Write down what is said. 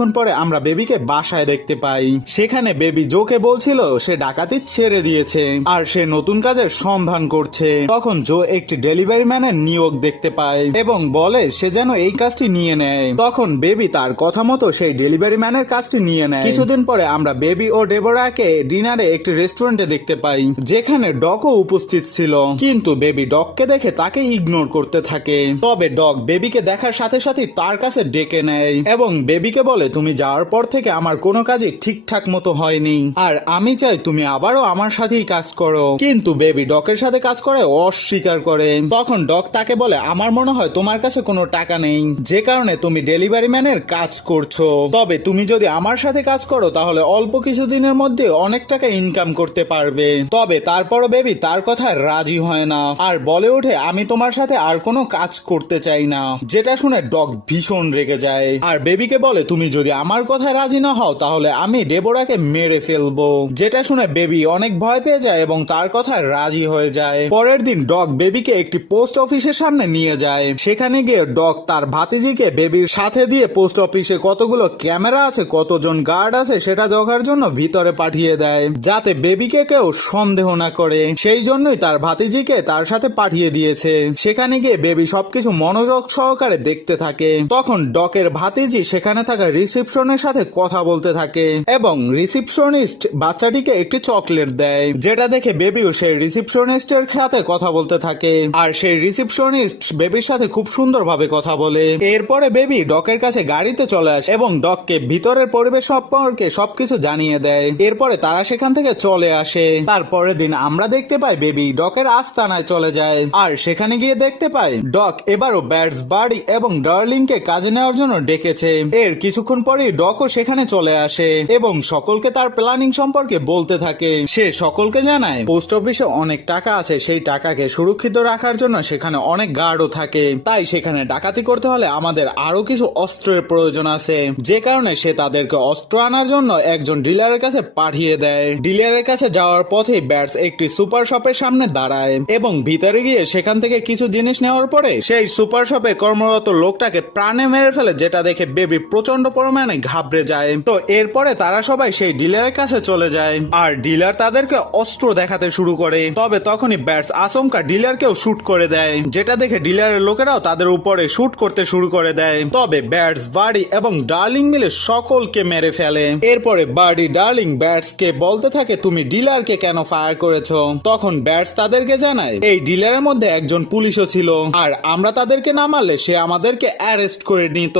কিছুক্ষণ পরে আমরা বেবিকে বাসায় দেখতে পাই। সেখানে বেবি জোকে বলছিল সে ডাকাতি ছেড়ে দিয়েছে আর সে নতুন কাজের সন্ধান করছে। তখন জো একটি ডেলিভারি ম্যানের নিয়োগ দেখতে পায় এবং বলে সে যেন এই কাজটি নিয়ে নেয়। তখন বেবি তার কথা মতো সেই ডেলিভারি ম্যানের কাজটি নিয়ে নেয়। কিছুদিন পরে আমরা বেবি ও ডেবোরাকে ডিনারে একটি রেস্টুরেন্টে দেখতে পাই, যেখানে ডকও উপস্থিত ছিল। কিন্তু বেবি ডককে দেখে তাকে ইগনোর করতে থাকে। তবে ডক বেবিকে দেখার সাথে সাথে তার কাছে ডেকে নেয় এবং বেবিকে বলে তুমি যাওয়ার পর থেকে আমার কোনো কাজই ঠিকঠাক মতো হয়নি, আর আমি চাই তুমি আবারও আমার সাথেই কাজ করো। কিন্তু বেবি ডকের সাথে কাজ করে অস্বীকার করে। তখন ডক তাকে বলে আমার মনে হয় তোমার কাছে কোনো টাকা নেই, যে কারণে তুমি ডেলিভারি ম্যানের কাজ করছো। তবে তুমি যদি আমার সাথে কাজ করো তাহলে অল্প কিছুদিনের মধ্যে অনেক টাকা ইনকাম করতে পারবে। তবে তারপরও বেবি তার কথায় রাজি হয় না আর বলে ওঠে আমি তোমার সাথে আর কোনো কাজ করতে চাই না। যেটা শুনে ডগ ভীষণ রেগে যায় আর বেবিকে বলে তুমি যদি আমার কথায় রাজি না হও তাহলে আমি ডেবোরাকে মেরে ফেলবো। যেটা শুনে বেবি অনেক ভয় পেয়ে যায় এবং তার কথায় রাজি হয়ে যায়। পরের দিন ডগ বেবিকে একটি পোস্ট অফিসের সামনে নিয়ে যায়। সেখানে গিয়ে ডগ তার ভাতিজিকে বেবির সাথে দিয়ে পোস্ট অফিসে কতগুলো ক্যামেরা আছে, কতজন গার্ড আছে সেটা দেখার জন্য ভিতরে পাঠিয়ে দেয়, যাতে বেবিকে কেউ সন্দেহ না করে। সেই জন্যই তার ভাতিজিকে তার সাথে পাঠিয়ে দিয়েছে। সেখানে গিয়ে বেবি সবকিছু মনোযোগ সহকারে দেখতে থাকে। তখন ডকের ভাতিজি সেখানে থাকা রিসেপশনের সাথে কথা বলতে থাকে এবং রিসেপশনিস্ট বাচ্চাটিকে একটি চকলেট দেয়, যেটা দেখে বেবিও সেই রিসেপশনিস্টের সাথে কথা বলতে থাকে। আর সেই রিসেপশনিস্ট বেবির সাথে খুব সুন্দরভাবে কথা বলে। এরপরে বেবি ডকের কাছে গাড়িতে চলে আসে এবং ডককে ভিতরের পরিবেশ সম্পর্কে সবকিছু জানিয়ে দেয়। এরপরে তারা সেখান থেকে চলে আসে। তারপরের দিন আমরা দেখতে পাই বেবি ডকের আস্তানায় চলে যায় আর সেখানে গিয়ে দেখতে পাই ডক এবারও ব্যাটস বাড়ি এবং ডার্লিংকে কাজে নেওয়ার জন্য ডেকেছে। এর কিছুক্ষণ পরেই ডকও সেখানে চলে আসে এবং সকলকে তার প্ল্যানিং সম্পর্কে বলতে থাকে। সে সকলকে জানায় পোস্ট অফিসে অনেক টাকা আছে, সেই টাকাকে সুরক্ষিত রাখার জন্য সেখানে অনেক গার্ডও থাকে, তাই সেখানে ডাকাতি করতে হলে আমাদের আরো কিছু অস্ত্রের প্রয়োজন আছে। যে কারণে সে তাদেরকে অস্ত্র আনার জন্য একজন ডিলারের কাছে পাঠিয়ে দেয়। ডিলারের কাছে যাওয়ার পথে ব্যাটস একটি সুপার শপের সামনে দাঁড়ায় এবং ভিতরে গিয়ে সেখান থেকে কিছু জিনিস নেওয়ার পরে সেই সুপার শপে কর্মরত লোকটাকে প্রাণে মেরে ফেলে, যেটা দেখে বেবি প্রচন্ড পরিমাণে ঘাবড়ে যায়। তো এরপরে তারা সবাই সেই ডিলারের কাছে চলে যায় আর ডিলার তাদেরকে অস্ত্র দেখাতে শুরু করে। তবে তখনই ব্যাটস আচমকা ডিলারকেও শুট করে দেয়, যেটা দেখে ডিলারের লোকেরাও তাদের উপরে শুট করতে শুরু করে দেয়। তবে ব্যাটস বার্ডি এবং ডার্লিং মিলে সকলকে মেরে ফেলে। এরপরে বার্ডি ডার্লিং ব্যাটসকে বলতে থাকে তুমি ডিলারকে কেন ফায়ার করেছো। তখন ব্যাটস তাদেরকে জানায় এই ডিলারের মধ্যে একজন পুলিশও ছিল আর আমরা তাদেরকে না মারলে সে আমাদেরকে অ্যারেস্ট করে নিত।